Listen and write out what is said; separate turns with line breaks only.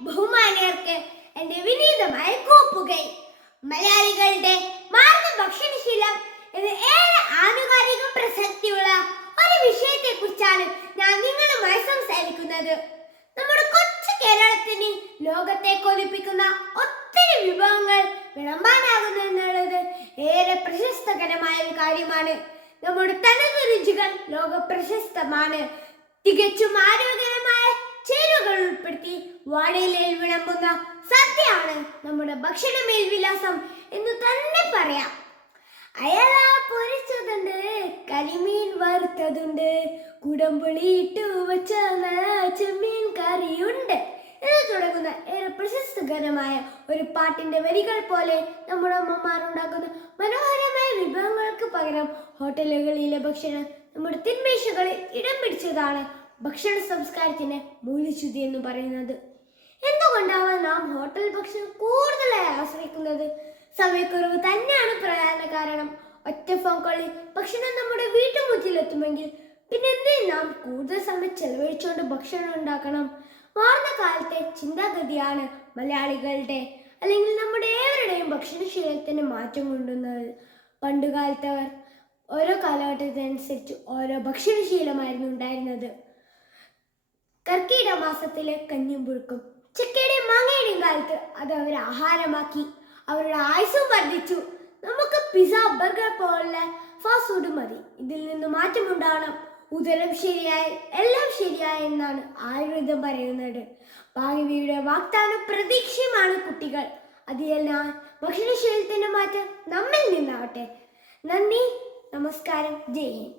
ബഹുമാനിയർക്ക് എന്റെ വിനീതമായ കൂപ്പുകൈ. മലയാളികളുടെ മാർഗ ഭക്ഷണശീലം എന്ന് ഏറെ ആനുകാലിക പ്രസക്തിയുള്ള ഒരു വിഷയത്തെ കുറിച്ചാണ് ഞാൻ നിങ്ങളുമായി സംസാരിക്കുന്നത്. നമ്മുടെ കൊച്ചു കേരളത്തിന് ലോകത്തെ കൊതിപ്പിക്കുന്ന ഒത്തിരി വിഭവങ്ങൾ വിളമ്പാനാകുന്നു എന്നുള്ളത് ഏറെ പ്രശസ്തകരമായ ഒരു കാര്യമാണ്. നമ്മുടെ തനത് രുചികൾ ലോക പ്രശസ്തമാണ് തികച്ചും ആരോഗ്യകരമായ ചേരുവകൾ ഉൾപ്പെടുത്തി വാഴയിലയിൽ വിളമ്പുന്ന സദ്യയാണ് നമ്മുടെ ഭക്ഷണ മേൽവിലാസം എന്ന് തന്നെ പറയാം. അയല പൊരിച്ചതുണ്ട് കരിമീൻ വറുത്തതുണ്ട് കുടംപുളി വെച്ച ചെമ്മീൻ കറിയുണ്ട്. എന്ന് തുടങ്ങുന്ന ഏറെ പ്രശസ്തകരമായ ഒരു പാട്ടിന്റെ വരികൾ പോലെ നമ്മുടെ അമ്മമാർ ഉണ്ടാക്കുന്ന മനോഹരമായ വിഭവങ്ങൾക്ക് പകരം ഹോട്ടലുകളിലെ ഭക്ഷണം നമ്മുടെ തിന്മേശകളിൽ ഇടം പിടിച്ചതാണ് ഭക്ഷണ സംസ്കാരത്തിന് മൂല്യശുദ്ധി എന്ന് പറയുന്നത്. എന്തുകൊണ്ടാണ് നാം ഹോട്ടൽ ഭക്ഷണം കൂടുതലായി ആശ്രയിക്കുന്നത്? സമയക്കുറവ് തന്നെയാണ് പ്രധാന കാരണം. ഒറ്റ ഫോൺ കോളിൽ ഭക്ഷണം നമ്മുടെ വീട്ടുമുറ്റിലെത്തുമെങ്കിൽ പിന്നെ എന്തേ നാം കൂടുതൽ സമയം ചെലവഴിച്ചുകൊണ്ട് ഭക്ഷണം ഉണ്ടാക്കണം? മാറുന്ന കാലത്തെ ചിന്താഗതിയാണ് മലയാളികളുടെ അല്ലെങ്കിൽ നമ്മുടെ ഏവരുടെയും ഭക്ഷണശീലത്തിന് മാറ്റം കൊണ്ടുവന്നത്. പണ്ടുകാലത്തവർ ഓരോ കാലഘട്ടത്തിനനുസരിച്ച് ഓരോ ഭക്ഷണശീലമായിരുന്നു ഉണ്ടായിരുന്നത്. കർക്കിടക മാസത്തിലെ കഞ്ഞും പുഴുക്കും ചക്കയുടെയും മാങ്ങയുടെയും കാലത്ത് അത് അവർ ആഹാരമാക്കി. അവരുടെ ആയുസും വർദ്ധിച്ചു. നമുക്ക് പിസ ബർഗർ പോലുള്ള ഫാസ്റ്റ് ഫുഡ് മതി. ഇതിൽ നിന്ന് മാറ്റമുണ്ടാവണം ഉദരം ശരിയായി എല്ലാം ശരിയായി എന്നാണ് ആയുർവേദം പറയുന്നത്. ഭാഗ്യവിയുടെ വാഗ്ദാന പ്രതീക്ഷയുമാണ് കുട്ടികൾ. അതിയെല്ലാം ഭക്ഷണശീലത്തിന്റെ മാറ്റം നമ്മിൽ നിന്നാവട്ടെ. നന്ദി നമസ്കാരം. ജയ് ഹിന്ദ്.